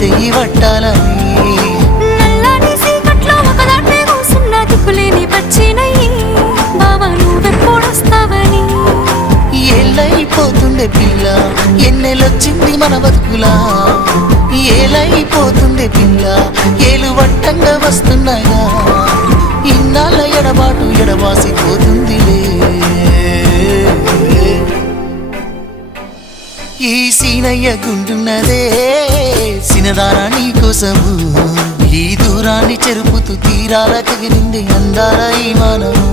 చెయ్యి పట్టాలని నల్లాని సీకట్లో ఒకదాన్నే కూసున్న దిక్కులేని పచ్చినయ్యి బావా నువ్వెప్పుడొస్తావని ఏళ్ళైపోతుండే పిల్ల ఎన్నెలొచ్చింది మన బతుకులా ఏలైపోతుండే పిల్ల ఏలు వట్టంగా వస్తున్నాయా ఇన్నాళ్ళ ఎడబాటు ఎడబాసిపోతుందిలే ఈ సీనయ్య గుంటున్నదే సినదారా నీ కోసము ఈ దూరాన్ని చెరుపుతూ తీరాల తెగిరింది అందాల ఈ మానము